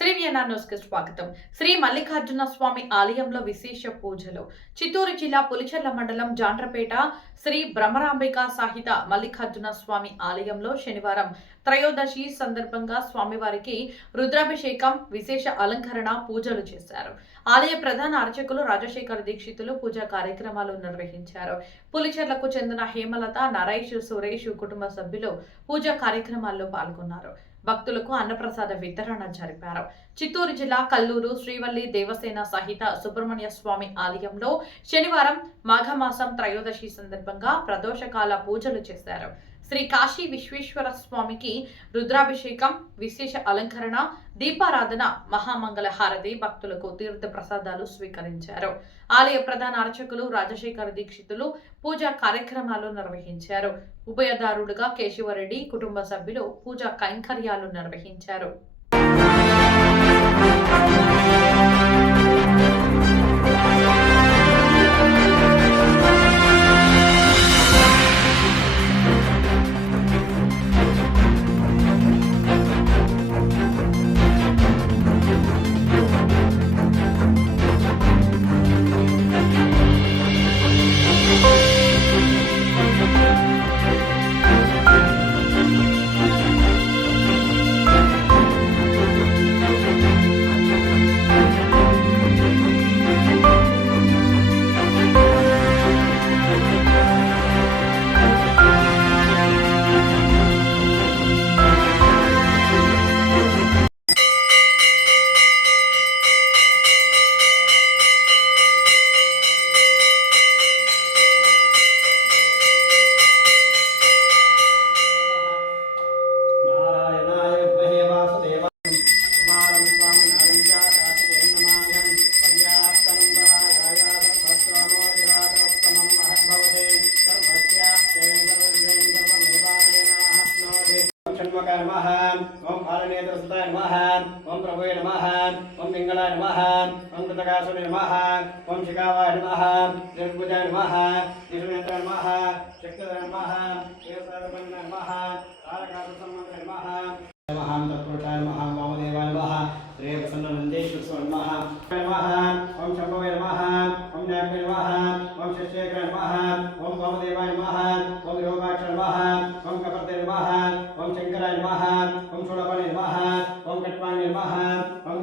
శ్రీవియనా న్యూస్కి స్వాగతం. శ్రీ మల్లికార్జున స్వామి ఆలయంలో విశేష పూజలు. చిత్తూరు జిల్లా పులిచెర్ల మండలం జాండ్రపేట శ్రీ బ్రహ్మరాంబిక సాహిత మల్లికార్జున స్వామి ఆలయంలో శనివారం త్రయోదశి సందర్భంగా స్వామివారికి రుద్రాభిషేకం, విశేష అలంకరణ పూజలు చేశారు. ఆలయ ప్రధాన అర్చకులు రాజశేఖర దీక్షితులు పూజా కార్యక్రమాలు నిర్వహించారు. పులిచెర్లకు చెందిన హేమలత, నరేష్, సురేష్ కుటుంబ సభ్యులు పూజా కార్యక్రమాల్లో పాల్గొన్నారు. భక్తులకు అన్నప్రసాద వితరణ జరిపారు. చిత్తూరు జిల్లా కల్లూరు శ్రీవల్లి దేవసేన సహిత సుబ్రహ్మణ్య స్వామి ఆలయంలో శనివారం మాఘమాసం త్రయోదశి సందర్భంగా ప్రదోషకాల పూజలు చేశారు. శ్రీ కాశీ విశ్వేశ్వర స్వామికి రుద్రాభిషేకం, విశేష అలంకరణ, దీపారాధన, మహామంగళ హారతి, భక్తులకు తీర్థ ప్రసాదాలు స్వీకరించారు. ఆలయ ప్రధాన అర్చకులు రాజశేఖర దీక్షితులు పూజా కార్యక్రమాలు నిర్వహించారు. ఉభయదారుడుగా కేశవరెడ్డి కుటుంబ సభ్యులు పూజా కైంకర్యాలు నిర్వహించారు. ओम पालनेत्रसुताय नमः ओम प्रभुवे नमः ओम पिंगलाय नमः ओम कृतकासुरे नमः ओम शिखावाय नमः जगद्भुजाय नमः निषुनेत्राय नमः शक्तिधराय नमः केशवरमणिनाय नमः तारकासुसम्मताय नमः महान्तपुरुषाय नमः वामदेवाय नमः श्री प्रसन्ननन्देश्वर नमः ओम शम्भवे नमः ओम न्यायवे नमः ओम शशेखराय नमः ओम वामदेवाय नमः ओम योगाक्षाय नमः ओम कपर्दे नमः ओम शंकराय नमः ओम शूलपाणि नमः ओम कट्वाणि नमः ओम